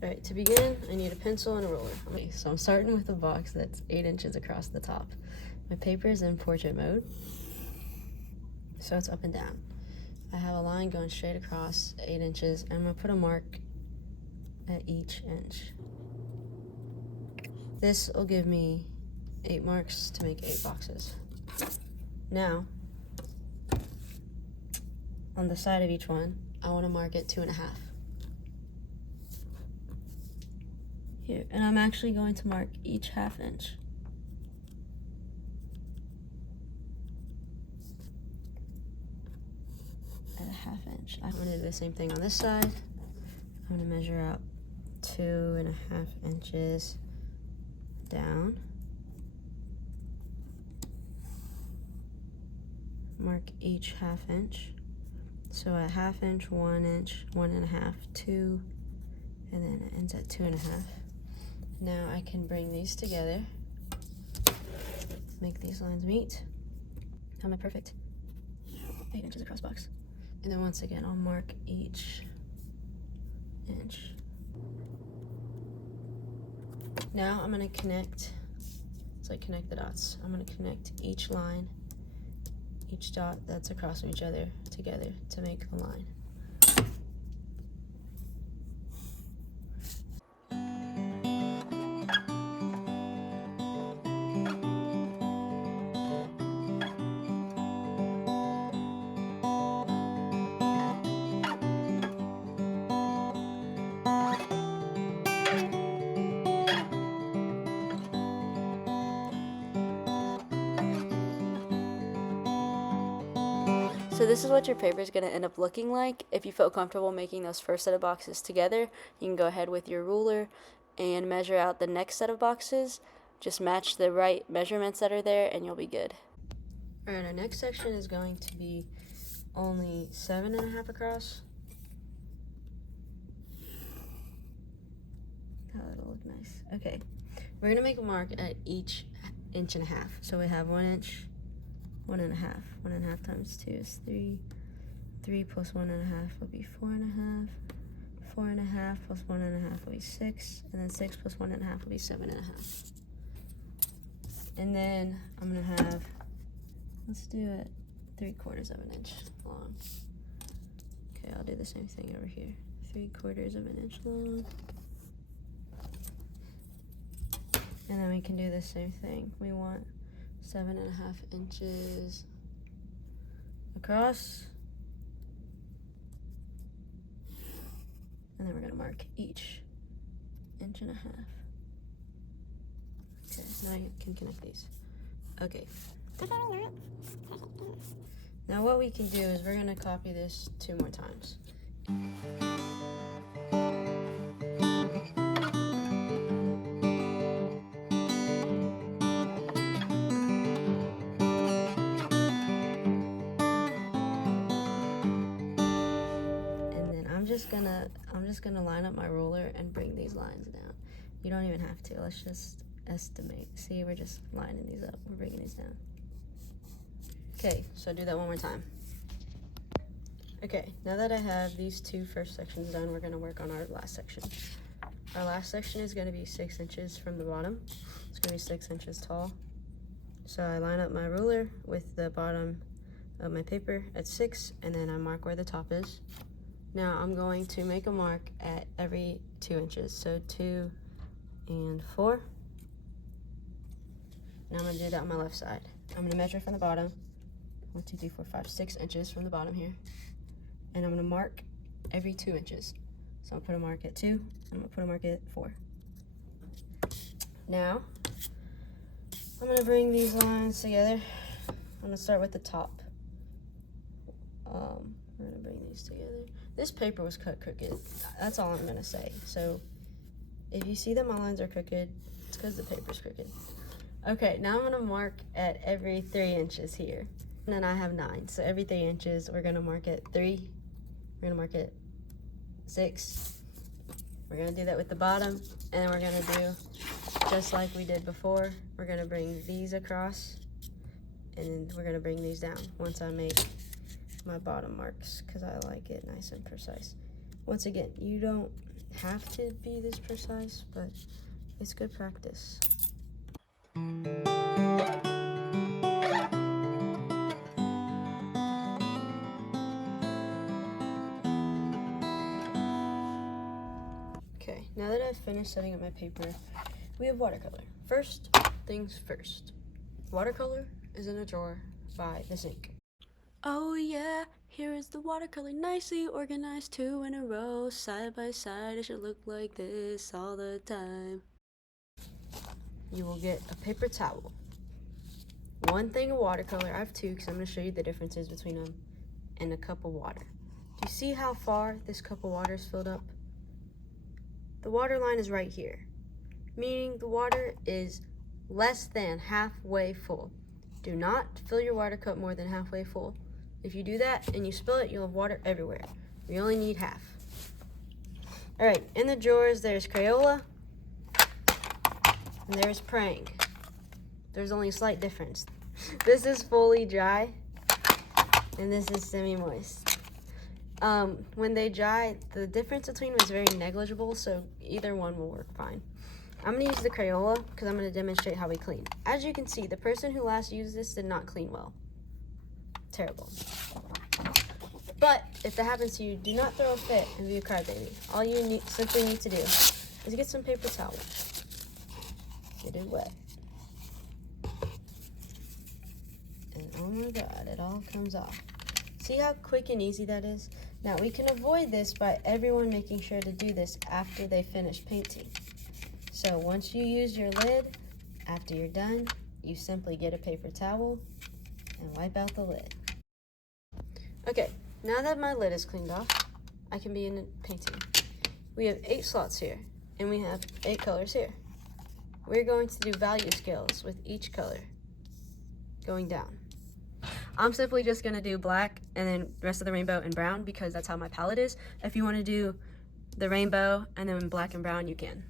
All right, to begin, I need a pencil and a ruler. Okay, so I'm starting with a box that's 8 inches across the top. My paper is in portrait mode, so it's up and down. I have a line going straight across 8 inches, and I'm gonna put a mark at each inch. This will give me 8 marks to make 8 boxes. Now, on the side of each one, I want to mark it 2.5. Here, and I'm actually going to mark each 1/2 inch. At a 1/2 inch. I'm going to do the same thing on this side. I'm going to measure out 2.5 inches down. Mark each 1/2 inch. So at 1/2 inch, 1 inch, 1.5, 2, and then it ends at 2.5. Now I can bring these together, make these lines meet. How am I perfect? 8 inches across box. And then once again, I'll mark each inch. Now I'm gonna connect, it's like connect the dots. I'm gonna connect each line, each dot that's across from each other together to make a line. So this is what your paper is going to end up looking like. If you feel comfortable making those first set of boxes together, you can go ahead with your ruler and measure out the next set of boxes. Just match the right measurements that are there and you'll be good. Alright, our next section is going to be only 7.5 across. Oh, that'll look nice. Okay, we're going to make a mark at each 1.5 inches. So we have 1 inch, 1.5. 1.5 times 2 is 3. 3 plus 1.5 will be 4.5. 4.5 plus 1.5 will be 6. And then 6 plus 1.5 will be 7.5. And then I'm gonna have, let's do it 3/4 of an inch long. Okay, I'll do the same thing over here. 3/4 of an inch long. And then we can do the same thing. We want 7.5 inches across. And then we're gonna mark each 1.5 inches. Okay, now you can connect these. Okay. Now what we can do is we're gonna copy this 2 more times. I'm just gonna line up my ruler and bring these lines down. You don't even have to. Let's just estimate. See, we're just lining these up. We're bringing these down. Okay, so do that one more time. Okay, now that I have these 2 first sections done, we're gonna work on our last section. Our last section is gonna be 6 inches from the bottom. It's gonna be 6 inches tall. So I line up my ruler with the bottom of my paper at 6, and then I mark where the top is. Now I'm going to make a mark at every 2 inches. So 2 and 4. Now I'm gonna do that on my left side. I'm gonna measure from the bottom. 1, 2, 3, 4, 5, 6 inches from the bottom here. And I'm gonna mark every 2 inches. So I'll put a mark at 2, and I'm gonna put a mark at 4. Now, I'm gonna bring these lines together. I'm gonna start with the top. We're gonna bring these together. This paper was cut crooked. That's all I'm gonna say. So if you see that my lines are crooked, it's because the paper's crooked. Okay, now I'm gonna mark at every 3 inches here. And then I have 9, so every 3 inches, we're gonna mark at 3. We're gonna mark at 6. We're gonna do that with the bottom, and then we're gonna do just like we did before. We're gonna bring these across, and then we're gonna bring these down once I make my bottom marks, because I like it nice and precise. Once again, you don't have to be this precise, but it's good practice. Okay, now that I've finished setting up my paper, we have watercolor. First things first. Watercolor is in a drawer by the sink. Oh yeah, here is the watercolor, nicely organized 2 in a row, side by side. It should look like this all the time. You will get a paper towel, 1 thing of watercolor. I have 2 because I'm going to show you the differences between them, and a cup of water. Do you see how far this cup of water is filled up? The water line is right here, meaning the water is less than halfway full. Do not fill your water cup more than halfway full. If you do that and you spill it, you'll have water everywhere. We only need half. All right, in the drawers, there's Crayola and there's Prang. There's only a slight difference. This is fully dry and this is semi-moist. When they dry, the difference between them is very negligible, so either one will work fine. I'm going to use the Crayola because I'm going to demonstrate how we clean. As you can see, the person who last used this did not clean well. Terrible. But if that happens to you, do not throw a fit and be a crybaby. All you simply need to do is get some paper towel. Get it wet. And oh my God, it all comes off. See how quick and easy that is? Now we can avoid this by everyone making sure to do this after they finish painting. So once you use your lid, after you're done, you simply get a paper towel and wipe out the lid. Okay, now that my lid is cleaned off, I can begin painting. We have 8 slots here, and we have 8 colors here. We're going to do value scales with each color going down. I'm simply just gonna do black and then the rest of the rainbow in brown because that's how my palette is. If you wanna do the rainbow and then black and brown, you can,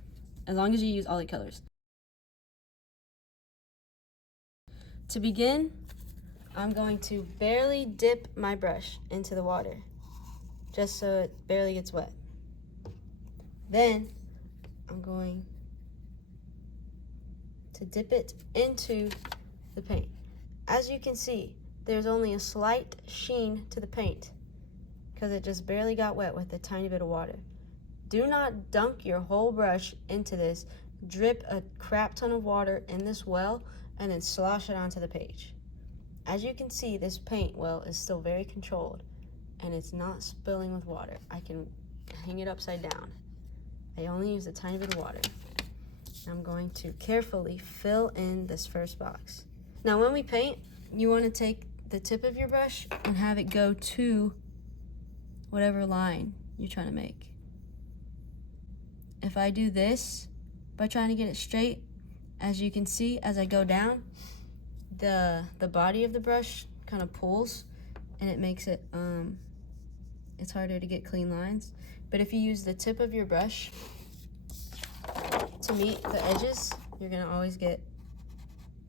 as long as you use all 8 colors. To begin, I'm going to barely dip my brush into the water, just so it barely gets wet. Then, I'm going to dip it into the paint. As you can see, there's only a slight sheen to the paint because it just barely got wet with a tiny bit of water. Do not dunk your whole brush into this. Drip a crap ton of water in this well and then slosh it onto the page. As you can see, this paint well is still very controlled and it's not spilling with water. I can hang it upside down. I only use a tiny bit of water. I'm going to carefully fill in this first box. Now when we paint, you want to take the tip of your brush and have it go to whatever line you're trying to make. If I do this by trying to get it straight, as you can see, as I go down, the body of the brush kind of pulls and it makes it, it's harder to get clean lines. But if you use the tip of your brush to meet the edges, you're gonna always get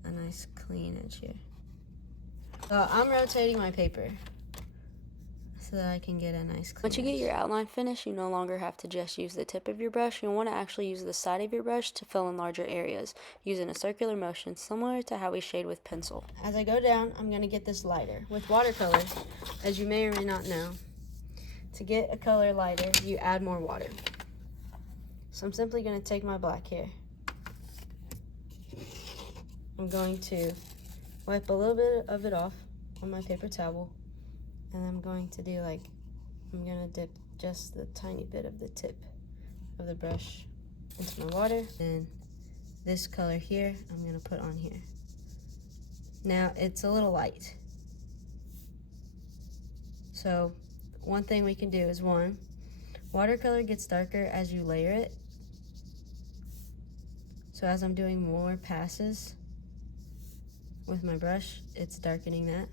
a nice clean edge here. So I'm rotating my paper so that I can get a nice clean edge. Once you get your outline finished, you no longer have to just use the tip of your brush. You'll want to actually use the side of your brush to fill in larger areas, using a circular motion similar to how we shade with pencil. As I go down, I'm going to get this lighter. With watercolor, as you may or may not know, to get a color lighter, you add more water. So I'm simply going to take my black here. I'm going to wipe a little bit of it off on my paper towel, and I'm going to do I'm going to dip just the tiny bit of the tip of the brush into my water, and this color here I'm going to put on here. Now it's a little light, so one thing we can do is watercolor gets darker as you layer it. So as I'm doing more passes with my brush, it's darkening that.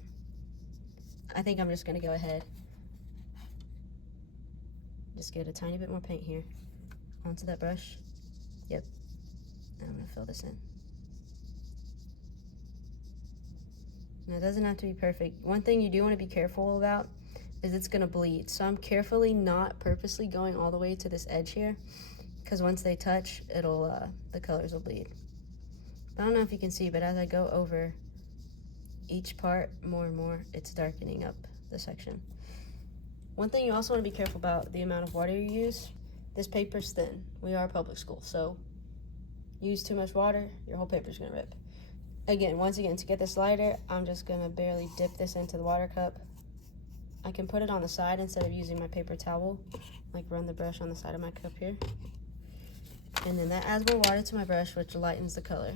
I think I'm just gonna go ahead, just get a tiny bit more paint here onto that brush. Yep, and I'm gonna fill this in. Now it doesn't have to be perfect. One thing you do want to be careful about is it's gonna bleed. So I'm carefully not purposely going all the way to this edge here, because once they touch, it'll the colors will bleed. I don't know if you can see, but as I go over each part more and more, it's darkening up the section. One thing you also want to be careful about, the amount of water you use. This paper's thin. We are a public school, so use too much water, your whole paper's gonna rip. Once again, to get this lighter, I'm just gonna barely dip this into the water cup. I can put it on the side instead of using my paper towel, like run the brush on the side of my cup here. And then that adds more water to my brush, which lightens the color.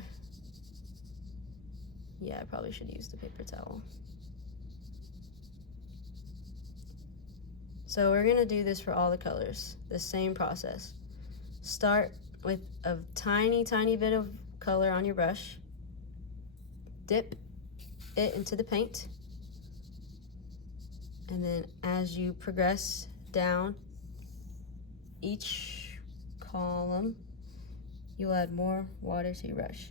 Yeah, I probably should use the paper towel. So we're gonna do this for all the colors, the same process. Start with a tiny, tiny bit of color on your brush. Dip it into the paint. And then as you progress down each column, you'll add more water to your brush.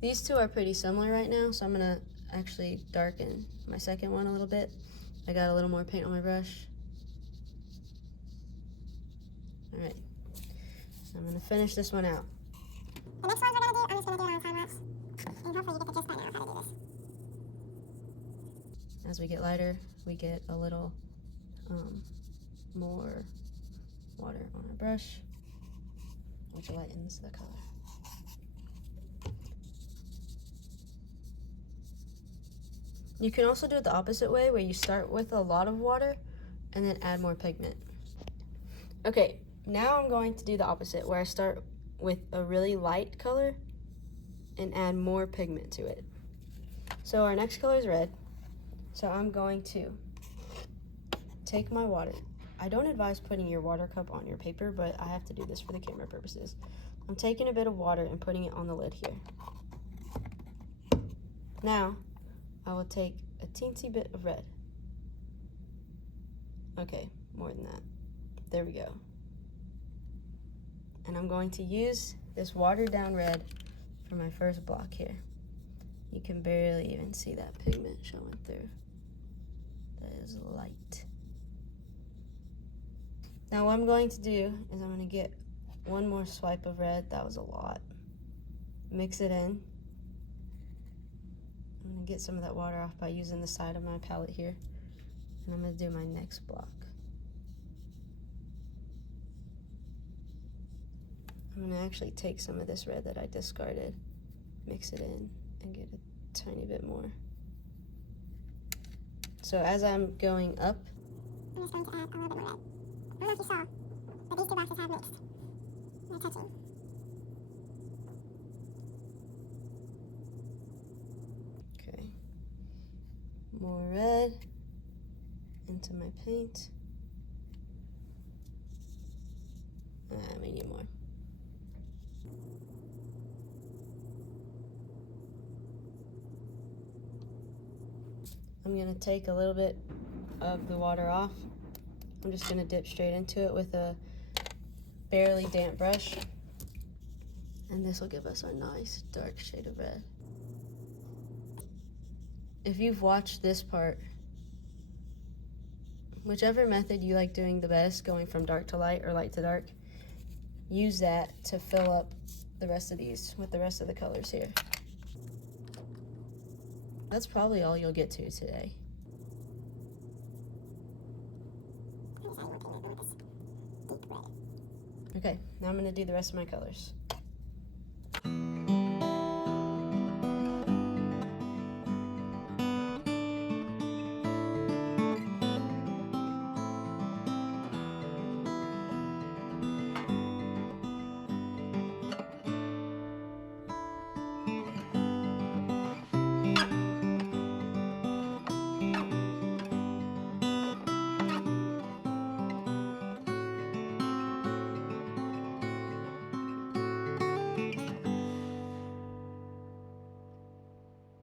These two are pretty similar right now, so I'm gonna actually darken my second one a little bit. I got a little more paint on my brush. All right, I'm gonna finish this one out. The next ones we're gonna do, I'm just gonna do it on time lapse. And hopefully you get the gist by now of how to do this. As we get lighter, we get a little more water on our brush, which lightens the color. You can also do it the opposite way, where you start with a lot of water and then add more pigment. Okay, now I'm going to do the opposite, where I start with a really light color and add more pigment to it. So our next color is red. So I'm going to take my water. I don't advise putting your water cup on your paper, but I have to do this for the camera purposes. I'm taking a bit of water and putting it on the lid here. Now, I will take a teensy bit of red. Okay, more than that. There we go. And I'm going to use this watered down red for my first block here. You can barely even see that pigment showing through. That is light. Now what I'm going to do is I'm going to get one more swipe of red. That was a lot. Mix it in. I'm going to get some of that water off by using the side of my palette here. And I'm going to do my next block. I'm going to actually take some of this red that I discarded, mix it in, and get a tiny bit more. So as I'm going up, I'm just going to add a little bit more red. I don't know if you saw, but these two boxes have mixed. They're touching. okay, more red into my paint. We need more. I'm gonna take a little bit of the water off. I'm just gonna dip straight into it with a barely damp brush. And this will give us a nice dark shade of red. If you've watched this part, whichever method you like doing the best, going from dark to light or light to dark, use that to fill up the rest of these with the rest of the colors here. That's probably all you'll get to today. Okay, now I'm gonna do the rest of my colors.